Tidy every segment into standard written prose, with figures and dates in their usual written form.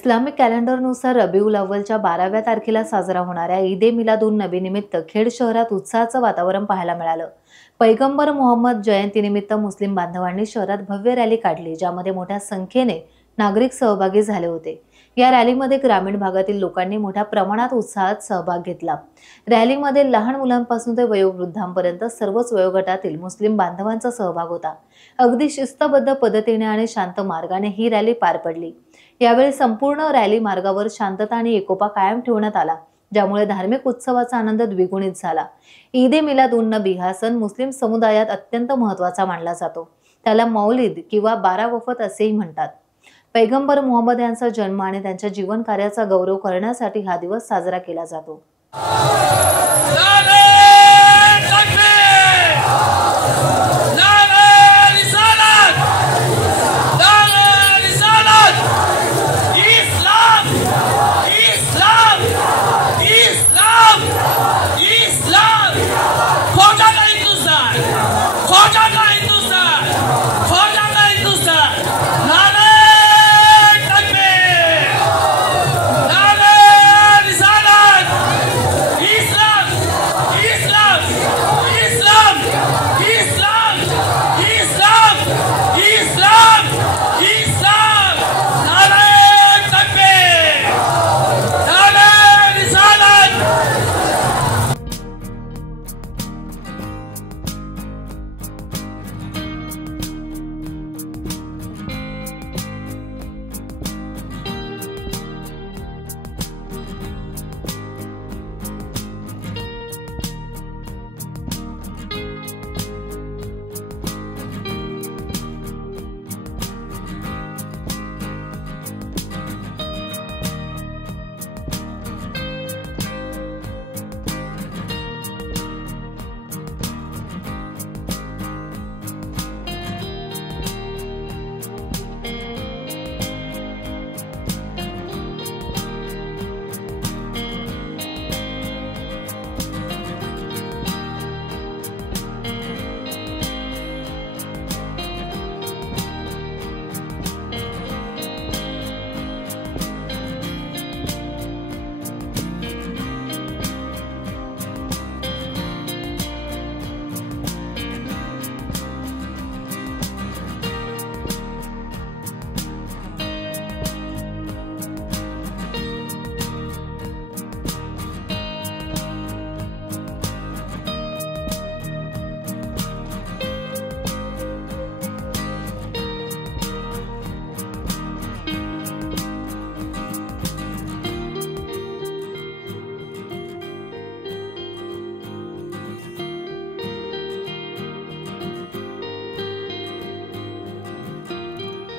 Islamic कॅलेंडरनुसार Rabiul अव्वलच्या 12व्या तारखेला साजरा होणाऱ्या ईद-ए-मिलाद-उन-नबी निमित्त खेड शहरात उत्साहाचं वातावरण पाहायला मिळालं। पैगंबर मोहम्मद जयंतीनिमित्त मुस्लिम बांधवांनी शहरात भव्य रॅली काढली, ज्यामध्ये मोठ्या संख्येने नागरिक सहभागी झाले होते। या रॅलीमध्ये ग्रामीण भागातील लोकांनी मोठ्या प्रमाणात उत्साहात सहभाग घेतला। रॅलीमध्ये लहान मुलांपासून ते वयोवृद्धांपर्यंत सर्वच वयोगटातील मुस्लिम बांधवांचा सहभाग होता। अगदी शिस्तबद्ध पद्धतीने आणि शांत मार्गाने ही रॅली पार पडली। यावेळी संपूर्ण रॅली मार्गावर शांतता आणि एकोपा कायम ठेवण्यात आला, ज्यामुळे धार्मिक उत्सवाचा आनंद द्विगुणित झाला। ईद-ए-मिलाद-उन-नबी हा सण मुस्लिम समुदायात अत्यंत महत्त्वाचा मानला जातो। त्याला मौलिद किंवा 12 वफत असेही म्हणतात। पैगंबर मोहम्मद यांचा जन्म आणि त्यांच्या जीवन कार्याचा गौरव करण्यासाठी हा दिवस साजरा केला जातो।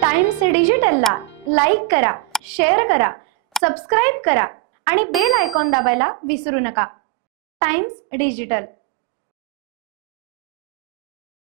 टाइम्स डिजिटलला लाईक करा, शेअर करा, सबस्क्राइब करा आणि बेल आयकॉन दाबायला विसरू नका। Times digital.